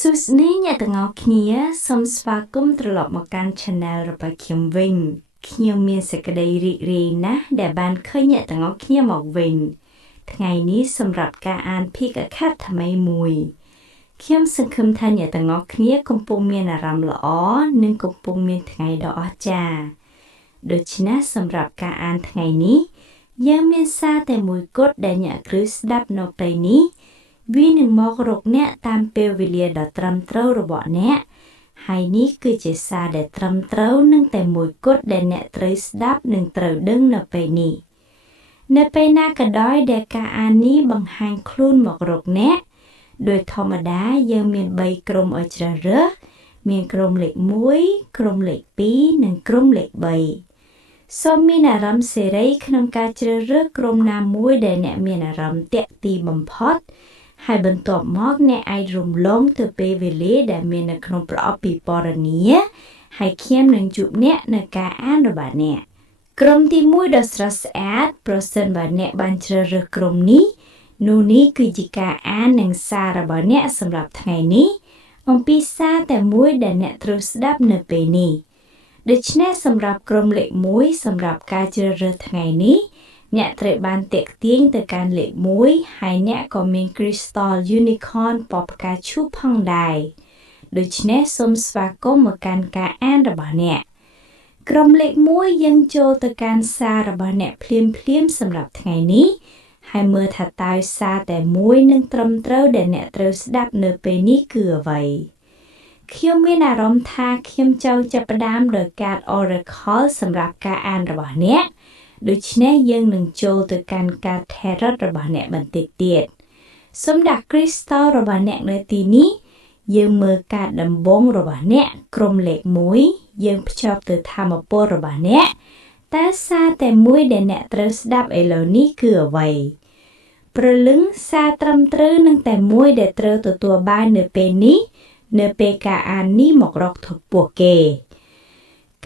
សួស្តីអ្នកទាំងអស់គ្នាសូមស្វាគមន៍ត្រឡប់មកកាន់ Channel របស់ខ្ញុំវិញខ្ញុំមានសេចក្តីរីករាយណាស់ដែលបានឃើញអ្នកទាំងអស់គ្នាមកវិញថ្ងៃនេះសម្រាប់ការអានភាគអក្សរថ្មីមួយខ្ញុំសង្ឃឹមថាអ្នកទាំងអស់គ្នាកំពុងមានអារម្មណ៍ល្អនិងកំពុងមានថ្ងៃដ៏អស្ចារ្យដូច្នេះសម្រាប់ការអានថ្ងៃនេះយើងមានសារតែមួយគត់ដែលអ្នកគ្រូស្ដាប់នៅពេលនេះវានឹងមករកអ្នកតាមពេលវេលាដ៏ត្រឹមត្រូវរបស់អ្នកហើយនេះគឺជាសារដែលត្រឹមត្រូវនឹងតែមួយគត់ដែលអ្នកត្រូវស្ដាប់និងត្រូវដឹងនៅពេលនេះនៅពេលណាក៏ដោយដែលការអាននេះបង្ហាញខ្លួនមករកអ្នកដោយធម្មតាយើងមាន3ក្រុមឲ្យជ្រើសរើសមានក្រុមលេខ1ក្រុមលេខ2និងក្រុមលេខ3សូមមានអារម្មណ៍សេរីក្នុងការជ្រើសរើសក្រុមណាមួយដែលអ្នកមានអារម្មណ៍ទាក់ទាញបំផុតហើយបន្ទាប់មកអ្នកអាចរំលងទៅពេលវេលាដែលមាននៅក្នុងប្រអប់ពិពណ៌នាហើយខ្ញុំនឹងជួបអ្នកនៅការអានរបស់អ្នកក្រុមទី1ដ៏ស្រស់ស្អាតប្រសិនបើអ្នកបានជ្រើសរើសក្រុមនេះនោះនេះគឺជាការអាននិងសាររបស់អ្នកសម្រាប់ថ្ងៃនេះអំពីសារតែមួយដែលអ្នកត្រូវស្ដាប់នៅពេលនេះដូច្នេះសម្រាប់ក្រុមលេខ1សម្រាប់ការជ្រើសរើសថ្ងៃនេះអ្នកត្រូវបានទាក់ទាញទៅកាន់លេខ1ហើយអ្នកក៏មាន Crystal Unicorn ពណ៌ផ្កាឈូកផងដែរដូច្នេះសូមស្វាគមន៍មកកាន់ការអានរបស់អ្នកក្រុមលេខ1យើងចូលទៅកាន់សាររបស់អ្នកភ្លាមសម្រាប់ថ្ងៃនេះហើយមើលថាតើសារតែមួយនឹងត្រឹមត្រូវដែលអ្នកត្រូវស្ដាប់នៅពេលនេះគឺអ្វីខ្ញុំមានអារម្មណ៍ថាខ្ញុំចង់ចាប់ផ្ដើមដោយកាត Oracle សម្រាប់ការអានរបស់អ្នកដូច្នេះយើងនឹងចូលទៅកាន់កាត Tarot របស់អ្នកបន្តិចទៀតសូមដាក់ Crystal របស់អ្នកនៅទីនេះយើងមើលកាតដំបូងរបស់អ្នកក្រុមលេខ1យើងភ្ជាប់ទៅធម៌ពលរបស់អ្នកតើសារតែមួយដែលអ្នកត្រូវស្ដាប់ឥឡូវនេះគឺអ្វីព្រលឹងសារត្រឹមត្រូវនឹងតែមួយដែលត្រូវទទួលបាននៅពេលនេះនៅពេលការអាននេះមករកធពួកគេ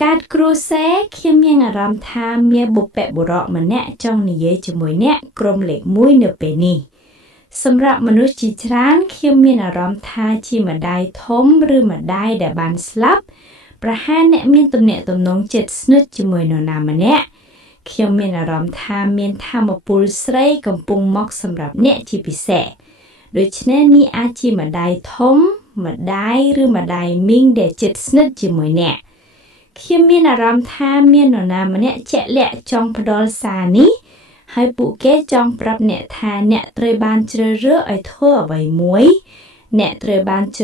កាតគ្រូសេខ្ញុំមានអារម្មណ៍ថាមានបុព្វបុរសម្នាក់ចង់និយាយជាមួយអ្នកក្រុមលេខ1នៅពេលនេះសម្រាប់មនុស្សជាច្រើនខ្ញុំមានអារម្មណ៍ថាជាម្ដាយធំឬម្ដាយដែលបានស្លាប់ប្រហែលអ្នកមានទំនាក់ទំនងជិតស្និទ្ធជាមួយនរណាម្នាក់ខ្ញុំមានអារម្មណ៍ថាមានថាមពលស្រីកំពុងមកសម្រាប់អ្នកជាពិសេសដូច្នេះនេះអាចជាម្ដាយធំម្ដាយឬម្ដាយមីងដែលជិតស្និទ្ធជាមួយអ្នកខ្ញុំមានអារម្មណ៍ថាមាននរណាម្នាក់ជាក់លាក់ចង់ផ្ដល់សារនេះហើយពួកគេចង់ប្រាប់អ្នកថាអ្នកត្រូវបានជ្រើសរើសឲ្យធ្វើអ្វីមួយអ្នកត្រូវបានជ្រើ